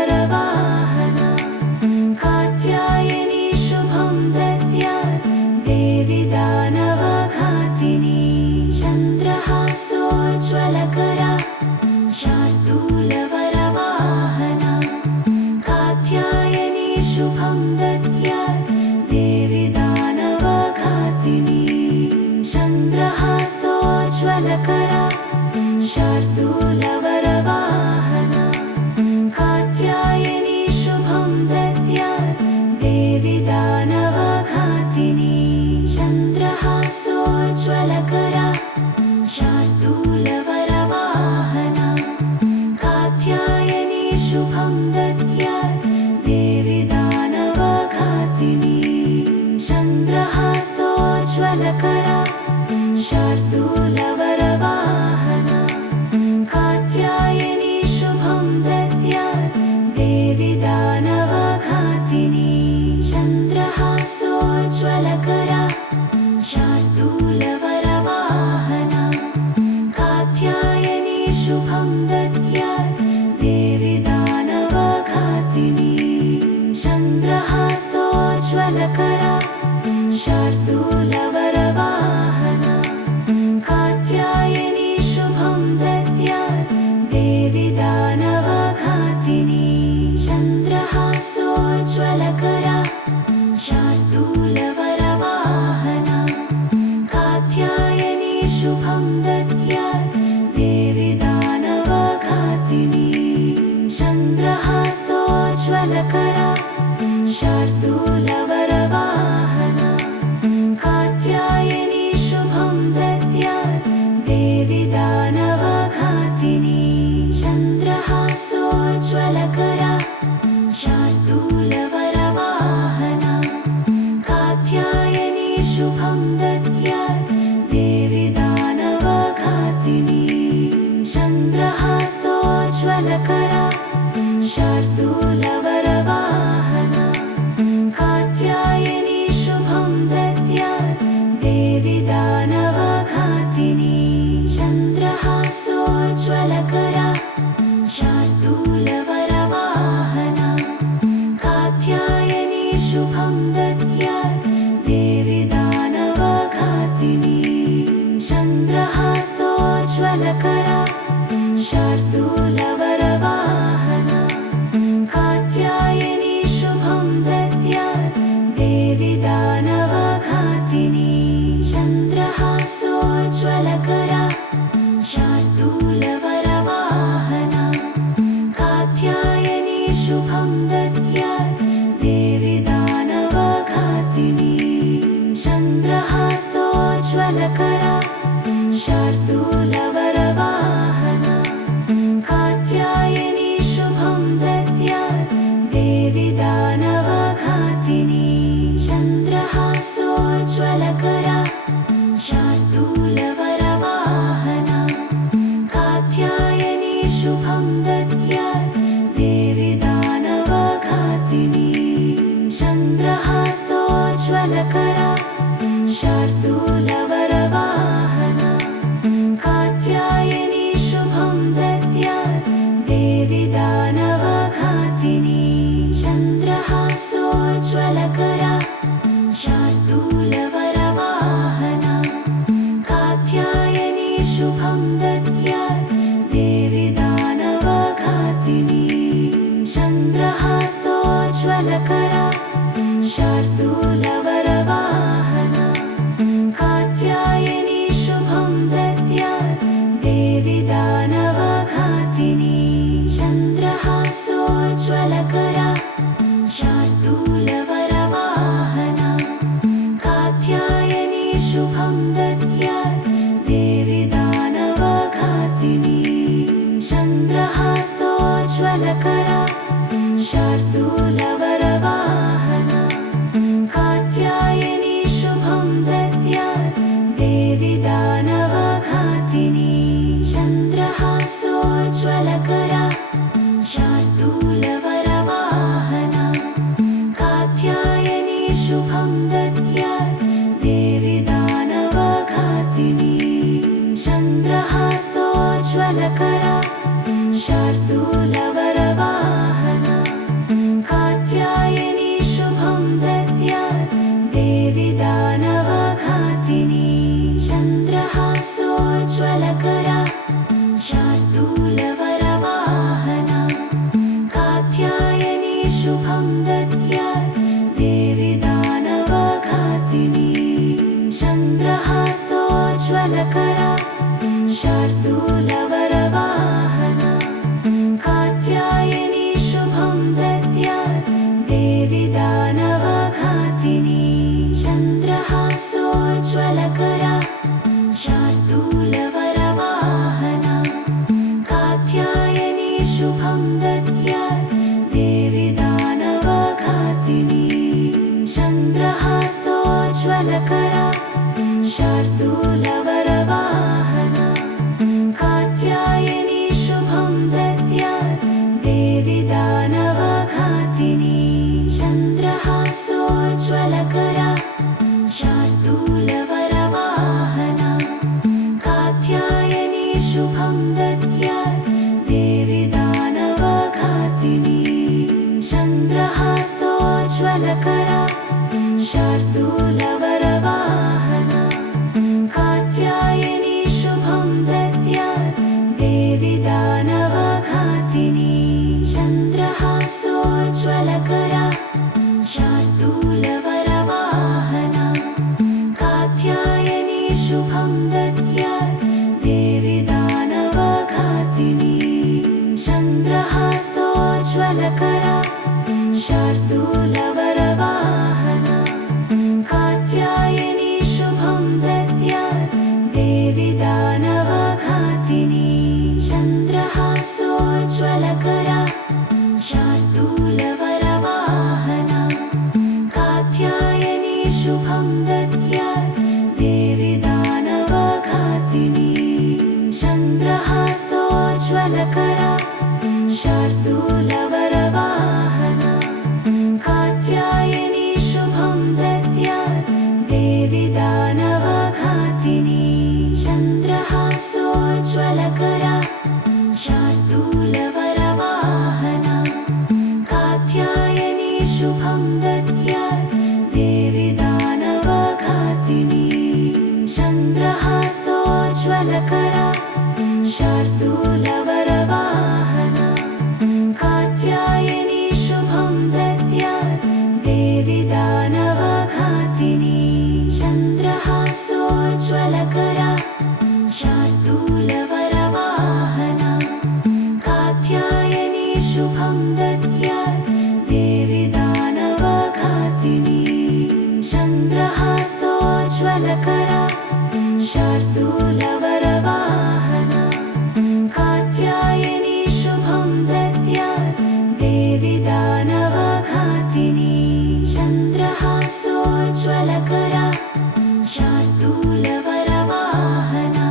शार्दूलवरवाहना कात्यायनी शुभं दद्यात् देवी दानवघातिनी चन्द्रहासोज्ज्वलकरा शार्दूलवरवाहना कात्यायनी शुभं दद्यात् देवी दानवघातिनी चन्द्रहासोज्ज्वलकरा शार्दूलवरवाहना कात्यायनी शुभं दद्यात् देवी दानवघातिनी चन्द्रहासोज्ज्वलकरा शार्दूलवरवाहना कात्यायनी शुभं दद्यात् देवी दानवघातिनी चन्द्रहासोज्ज्वलकरा शार्दूलवरवाहना कात्यायनी शुभं दद्यात् देवी दानवघातिनी चन्द्रहासोज्ज्वलकरा शार्दूलवरवाहना कात्यायनी शुभं दद्यात् देवी दानवघातिनी चन्द्रहासोज्ज्वलकरा शार्दूलवरवाहना कात्यायनी शुभं दद्यात् देवी दानवघातिनी चन्द्रहासोज्ज्वलकरा शार्दूलवरवाहना कात्यायनी शुभं दद्यात् देवी दानवघातिनी चन्द्रहासोज्ज्वलकरा शार्दूलवरवाहना कात्यायनी शुभं दद्यात् देवी दानवघातिनी चन्द्रहासोज्ज्वलकरा शार्दूलवरवाहना कात्यायनी शुभं दद्यात् देवी दानवघातिनी चन्द्रहासोज्ज्वलकरा शार्दूलवरवाहना कात्यायनी शुभं दद्यात् देवी दानवघातिनी चन्द्रहासोज्ज्वलकरा शार्दूलवरवाहना कात्यायनी शुभं दद्यात् देवी दानवघातिनी चन्द्रहासोज्ज्वलकरा शार्दूलवरवाहना कात्यायनी शुभं दद्यात् देवी दानवघातिनी चन्द्रहासोज्ज्वलकरा शार्दूलवरवाहना कात्यायनी शुभं दद्यात् देवी दानवघातिनी चन्द्रहासोज्ज्वलकरा शार्दूलवरवाहना कात्यायनी शुभं दद्यात् देवी दानवघातिनी चन्द्रहासोज्ज्वलकरा शार्दूलवरवाहना कात्यायनी शुभं दद्यात् देवी दानवघातिनी चन्द्रहासोज्ज्वलकरा शार्दूलवरवाहना कात्यायनी शुभं दद्यात् देवी दानवघातिनी चन्द्रहासोज्ज्वलकरा शार्दूलवरवाहना कात्यायनी शुभं दद्यात् देवी दानवघातिनी चन्द्रहासोज्ज्वलकरा शार्दूलवरवाहना कात्यायनी शुभं दद्यात् देवी दानवघातिनी चन्द्रहासोज्ज्वलकरा शार्दूलवरवाहना कात्यायनी शुभं दद्यात् देवी दानवघातिनी चन्द्रहासोज्ज्वलकरा शार्दूलवरवाहना कात्यायनी शुभं दद्यात् देवी दानवघातिनी चन्द्रहासोज्ज्वलकरा शार्दूलवरवाहना कात्यायनी शुभं दद्यात् देवी दानवघातिनी चन्द्रहासोज्ज्वलकरा शार्दूलवरवाहना कात्यायनी शुभं दद्यात् देवी दानवघातिनी चन्द्रहासोज्ज्वलकरा शार्दूलवरवाहना कात्यायनी शुभं दद्यात् देवी दानवघातिनी चन्द्रहासोज्ज्वलकरा शार्दूलवरवाहना कात्यायनी शुभं दद्यात् देवी दानवघातिनी चन्द्रहासोज्ज्वलकरा शार्दूलवरवाहना कात्यायनी शुभं दद्यात् देवी दानवघातिनी चन्द्रहासोज्ज्वलकरा शार्दूलवरवाहना कात्यायनी शुभं दद्यात् देवी दानवघातिनी चन्द्रहासोज्ज्वलकरा शार्दूलवरवाहना कात्यायनी शुभं दद्यात् देवी दानवघातिनी चन्द्रहासोज्ज्वलकरा शार्दूलवरवाहना कात्यायनी शुभं दद्यात् देवी दानवघातिनी चन्द्रहासोज्ज्वलकरा शार्दूलवरवाहना कात्यायनी शुभं दद्यात् देवी दानवघातिनी चन्द्रहासोज्ज्वलकरा शार्दूलवरवाहना कात्यायनी शुभं दद्यात् देवी दानवघातिनी चन्द्रहासोज्ज्वलकरा शार्दूलवरवाहना कात्यायनी शुभं दद्यात् देवी दानवघातिनी चन्द्रहासोज्ज्वलकरा शार्दूलवरवाहना कात्यायनी शुभं दद्यात् देवी दानवघातिनी चन्द्रहासोज्ज्वलकरा शार्दूलवरवाहना कात्यायनी शुभं दद्यात् देवी दानवघातिनी चन्द्रहासोज्ज्वलकरा शार्दूलवरवाहना कात्यायनी शुभं दद्यात् देवी दानवघातिनी चन्द्रहासोज्ज्वलकरा शार्दूलवरवाहना कात्यायनी शुभं दद्यात् देवी दानवघातिनी चन्द्रहासोज्ज्वलकरा शार्दूलवरवाहना कात्यायनी शुभं दद्यात् देवी दानवघातिनी चन्द्रहासोज्ज्वलकरा शार्दूलवरवाहना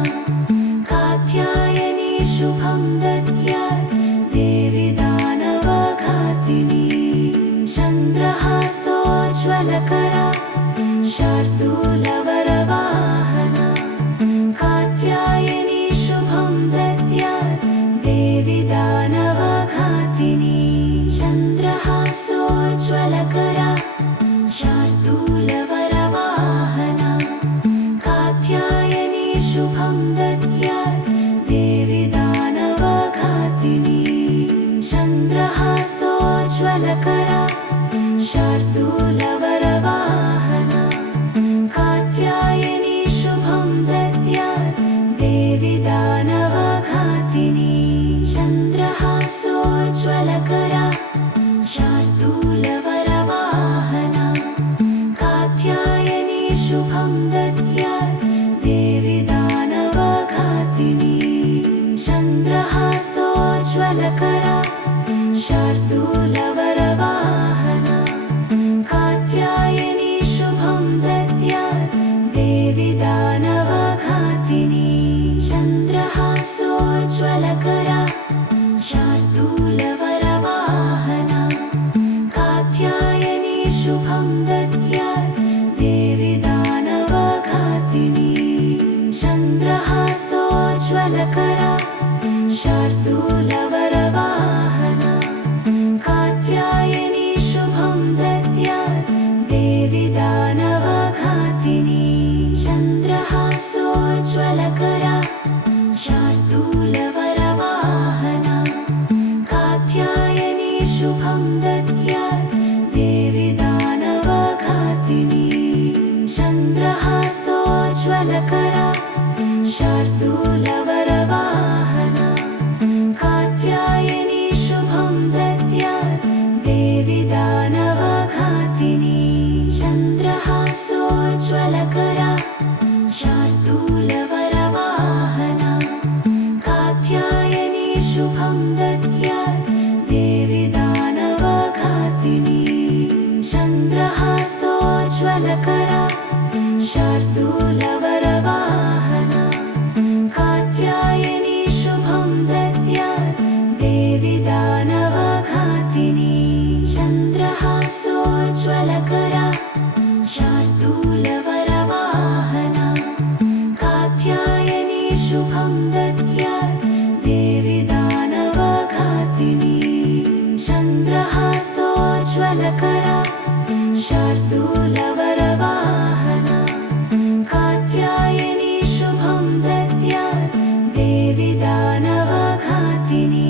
कात्यायनी शुभं दद्यात् देवी दानवघातिनी चन्द्रहासोज्ज्वलकरा शार्दूलवरवाहना कात्यायनी शुभं दद्यात् देवी दानवघातिनी चन्द्रहासोज्ज्वलकरा शार्दूलवरवाहना कात्यायनी शुभं दद्यात् देवी दानवघातिनी चन्द्रहासोज्ज्वलकरा शार्दूलवरवाहना कात्यायनी शुभं दद्यात् देवी दानवघातिनी चन्द्रहासोज्ज्वलकरा शार्दूलवरवाहना कात्यायनी शुभं दद्यात् देवी दानवघातिनी चन्द्रहासोज्ज्वलकरा शार्दूलवरवाहना कात्यायनी शुभं दद्यात् देवी दानवघातिनी चन्द्रहासोज्ज्वलकरा शार्दूलवरवाहना कात्यायनी शुभं दद्यात् देवी दानवघातिनी चन्द्रहासोज्ज्वलकरा शार्दूलवरवाहना शुभं दद्यात् देवी दानवघातिनी चन्द्रहासोज्ज्वलकरा शार्दूलवरवाहना कात्यायनी शुभं दद्यात् देवी दानवघातिनी चन्द्रहासोज्ज्वलकरा शार्दूलवरवाहना कात्यायनी शुभं दद्यात् देवी दानवघातिनी चन्द्रहासोज्ज्वलकरा शार्दूलवरवाहना कात्यायनी शुभं दद्यात् देवी दानवघातिनी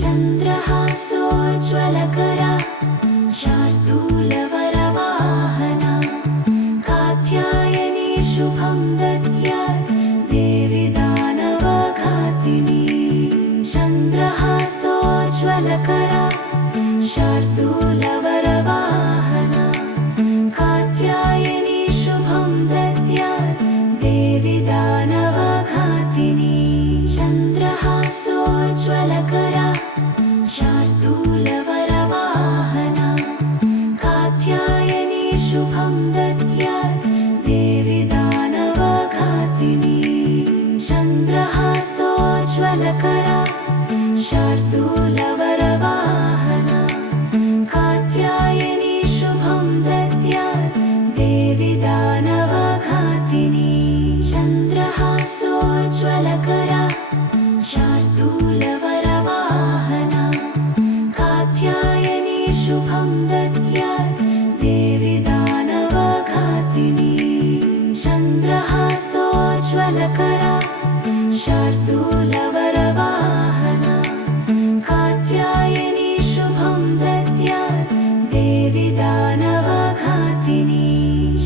चन्द्रहासोज्ज्वलकरा शार्दूलवरवाहना कात्यायनी शुभं दद्यात् देवी दानवघातिनी चन्द्रहासोज्ज्वलकरा शार्दूलवरवाहना कात्यायनी शुभं दद्यात् देवी दानवघातिनी चन्द्रहासोज्ज्वलकरा शार्दूलवरवाहना कात्यायनी शुभं दद्यात् देवी दानवघातिनी चन्द्रहासोज्ज्वलकरा शार्दूलवरवाहना कात्यायनी शुभं दद्यात् देवी दानवघातिनी चन्द्रहासोज्ज्वलकरा शार्दूलवरवाहना कात्यायनी शुभं दद्यात् देवी दानवघातिनी चन्द्रहासोज्ज्वलकरा शार्दूलवरवाहना कात्यायनी शुभं दद्यात् देवी दानवघातिनी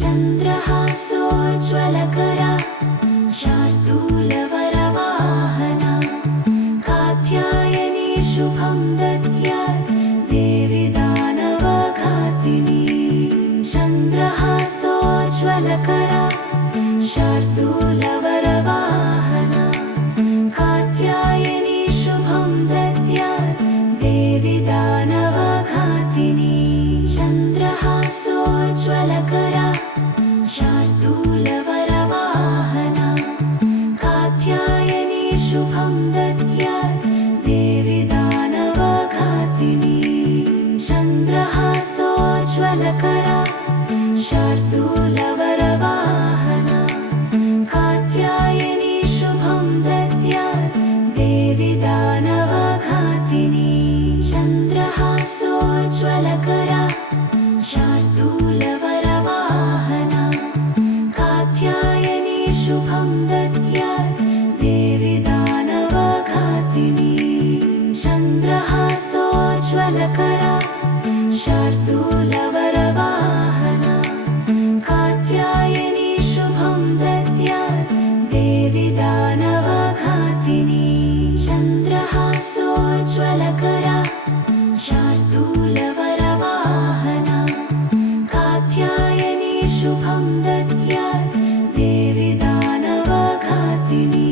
चन्द्रहासोज्ज्वलकरा शार्दूलवरवाहना कात्यायनी शुभं दद्यात् देवी दानवघातिनी चन्द्रहासोज्ज्वलकरा शार्दूलवरवाहना कात्यायनी शुभं दद्यात् देवी दानवघातिनी चन्द्रहासोज्ज्वलकरा शार्दूलवरवाहना कात्यायनी शुभं दद्यात् देवी दानवघातिनी चन्द्रहासोज्ज्वलकरा शार्दूलवरवाहना कात्यायनी शुभं दद्यात् देवी दानवघातिनी चन्द्रहासोज्ज्वलकरा शार्दूलवरवाहना कात्यायनी शुभं दद्यात् देवी दानवघातिनी चन्द्रहासोज्ज्वलकरा शार्दूलवरवाहना कात्यायनी शुभं दद्यात् देवी दानवघातिनी चन्द्रहासोज्ज्वलकरा शार्दूलवरवाहना कात्यायनी शुभं दद्यात् देवी दानवघातिनी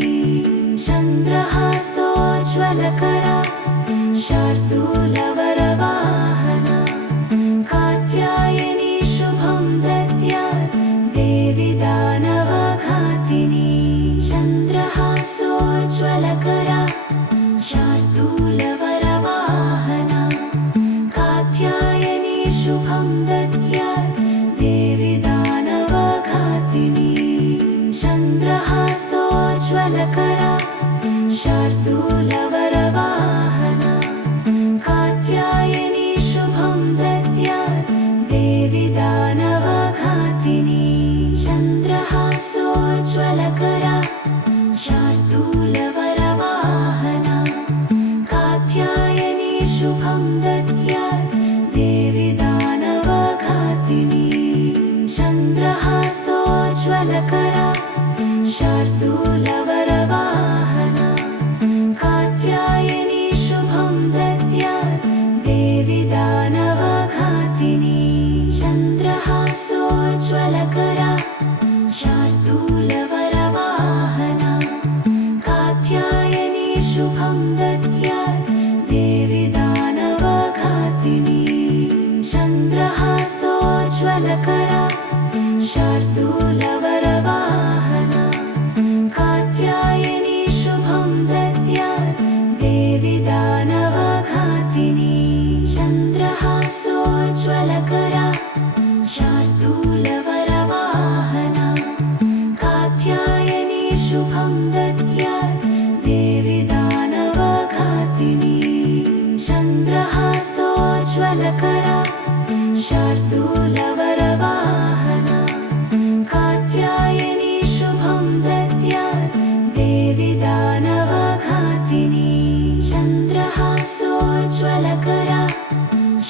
चन्द्रहासोज्ज्वलकरा शार्दूलवरवाहना कात्यायनी शुभं दद्यात् देवी दानवघातिनी चन्द्रहासोज्ज्वलकरा शार्दूलवरवाहना कात्यायनी शुभं दद्यात् देवी दानवघातिनी चन्द्रहासोज्ज्वलकरा शार्दूलवरवाहना कात्यायनी शुभं दद्यात् देवी दानवघातिनी चन्द्रहासोज्ज्वलकरा शार्दूलवरवाहना कात्यायनी शुभं दद्यात् देवी दानवघातिनी चन्द्रहासोज्ज्वलकरा शार्दूलवरवाहना कात्यायनी दद्यात् देवी दानवघातिनी चन्द्रहासोज्ज्वलकरा शार्दूलवरवाहना कात्यायनी शुभं दद्यात् देवी दानवघातिनी चन्द्रहासोज्ज्वलकरा शार्दूलवरवाहना कात्यायनी शुभं दद्यात् देवी दानवघातिनी चन्द्रहासोज्ज्वलकरा शार्दूलवरवाहना कात्यायनी शुभं दद्यात् देवी दानवघातिनी चन्द्रहासोज्ज्वलकरा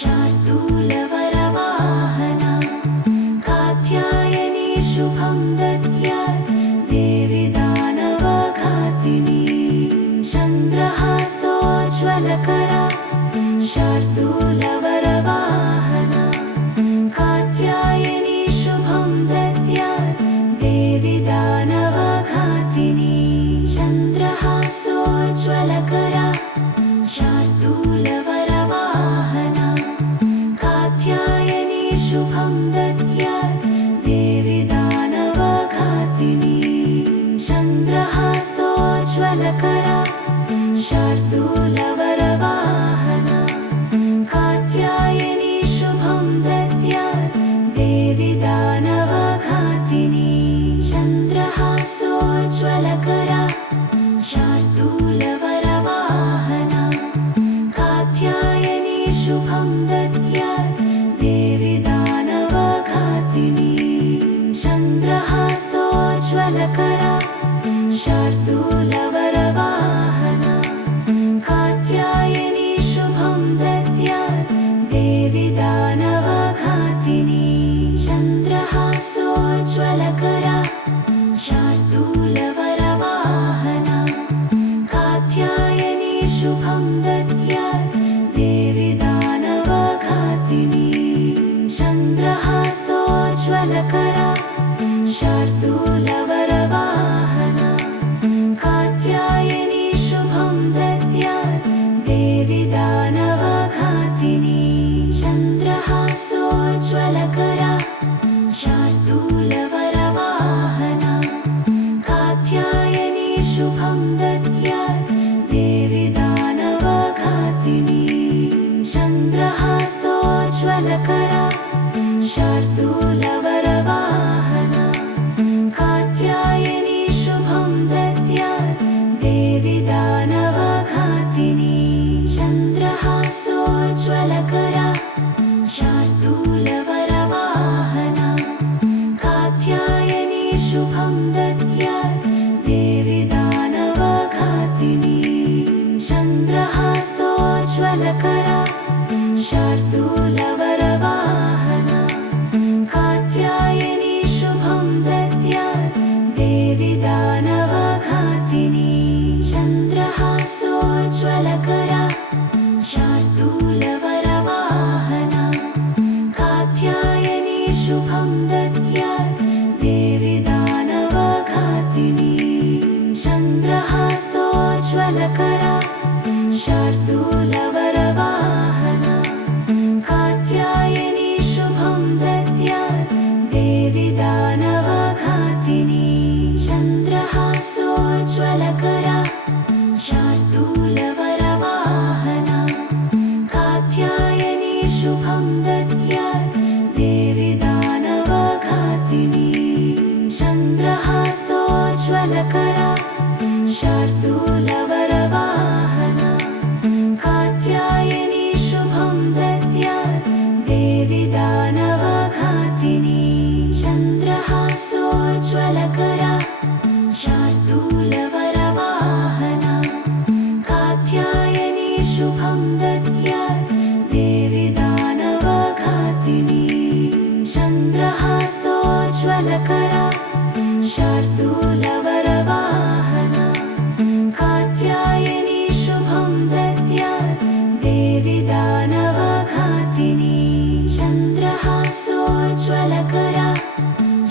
शार्दूलवरवाहना कात्यायनी शुभं दद्यात् देवी दानवघातिनी चन्द्रहासोज्ज्वलकरा शार्दूलवरवाहना कात्यायनी शुभं दद्यात् देवी दानवघातिनी चन्द्रहासोज्ज्वलकरा शार्दूलवरवाहना कात्यायनी शुभं दद्यात् देवी दानवघातिनी चन्द्रहासोज्ज्वलकरा शार्दूलवरवाहना कात्यायनी शुभं दद्यात् देवी दानवघातिनी चन्द्रहासोज्ज्वलकरा शार्दूलवरवाहना कात्यायनी शुभं दद्यात् देवी दानवघातिनी चन्द्रहासोज्ज्वलकरा शार्दूलवरवाहना कात्यायनी शुभं दद्यात् देवी दानवघातिनी चन्द्रहासोज्ज्वलकरा शार्दूलवरवाहना कात्यायनी शुभं दद्यात् देवी दानवघातिनी चन्द्रहासोज्ज्वलकरा शार्दूलवरवाहना कात्यायनी शुभं दद्यात् देवी दानवघातिनी चन्द्रहासोज्ज्वलकरा शार्दूलवरवाहना कात्यायनी शुभं दद्यात् देवी दानवघातिनी चन्द्रहासोज्ज्वलकरा शार्दूलवरवाहना कात्यायनी शुभं दद्यात् देवी दानवघातिनी चन्द्रहासोज्ज्वलकरा शार्दूलवरवाहना कात्यायनी शुभं दद्यात् देवी दानवघातिनी चन्द्रहासोज्ज्वलकरा शार्दूलवरवाहना कात्यायनी शुभं दद्यात् देवी दानवघातिनी चन्द्रहासोज्ज्वलकरा शार्दूलवरवाहना कात्यायनी शुभं दद्यात् देवी दानवघातिनी चन्द्रहासोज्ज्वलकरा शार्दूलवरवाहना कात्यायनी शुभं दद्यात् देवी दानवघातिनी चन्द्रहासोज्ज्वलकरा शार्दूलवरवाहना कात्यायनी शुभं दद्यात् देवी दानवघातिनी चन्द्रहासोज्ज्वलकरा शार्दूलवरवाहना कात्यायनी शुभं दद्यात् देवी दानवघातिनी चन्द्रहासोज्ज्वलकरा शार्दूलवरवाहना कात्यायनी शुभं दद्यात् देवी दानवघातिनी चन्द्रहासोज्ज्वलकरा शार्दूलवरवाहना कात्यायनी शुभं दद्यात् देवी दानवघातिनी चन्द्रहासोज्ज्वलकरा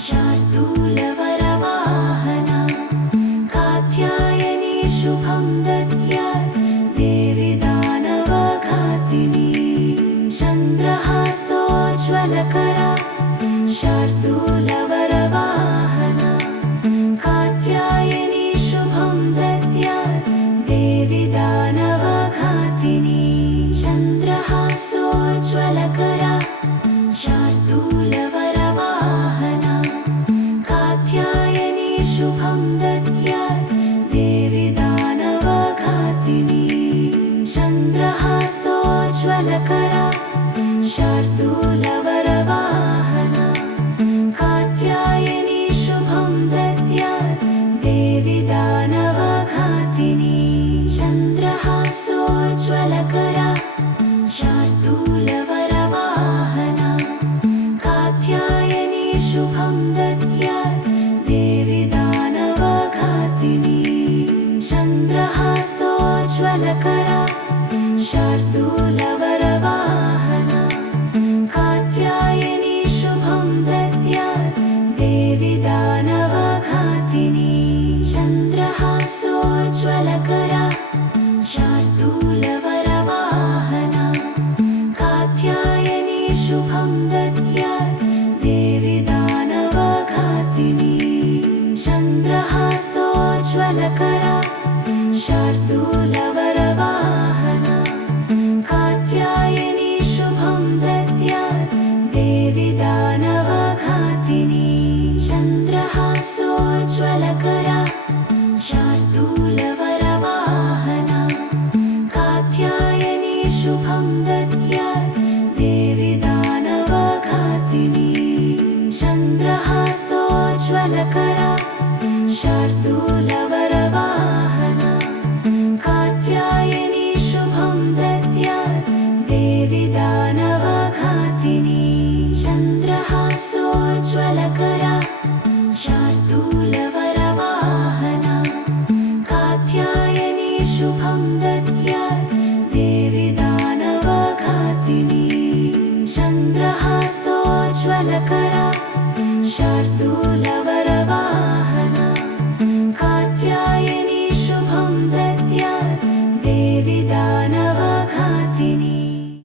शार्दूलवरवाहना कात्यायनी शुभं दद्यात् शार्दूलवरवाहना कात्यायनी शुभं दद्यात् देवी दानवघातिनी चन्द्रहासोज्ज्वलकरा शार्दूलवरवाहना कात्यायनी शुभं दद्यात् देवी दानवघातिनी चन्द्रहासोज्ज्वलकरा शार्दूलवरवाहना कात्यायनी शुभं दद्यात् देवी दानवघातिनी चन्द्रहासोज्ज्वलकरा शार्दूलवरवाहना कात्यायनी शुभं दद्यात् देवी दानवघातिनी चन्द्रहासोज्ज्वलकरा शार्दूलवरवाहना कात्यायनी शुभं दद्यात् देवी दानवघातिनी चन्द्रहासोज्ज्वलकरा शार्दूलवरवाहना कात्यायनी शुभं दद्यात् देवी दानवघातिनी चन्द्रहासोज्ज्वलकरा शार्दूलवरवाहना कात्यायनी शुभं दद्यात् देवी दानवघातिनी चन्द्रहासोज्ज्वलकरा शार्दूलवरवाहना कात्यायनी शुभं दद्यात् देवी दानवघातिनी चन्द्रहासोज्ज्वलकरा शार्दूलवरवाहना कात्यायनी शुभं दद्यात् देवी दानवघातिनी चन्द्रहासोज्ज्वलकरा शार्दूलवरवाहना कात्यायनी शुभं दद्यात् देवी दानवघातिनी शार्दूलवरवाहना कात्यायनी शुभं दद्यात् देवी दानवघातिनी चन्द्रहासोज्ज्वलकरा शार्दूलवरवाहना कात्यायनी शुभं दद्यात् देवी दानवघातिनी चन्द्रहासोज्ज्वलकरा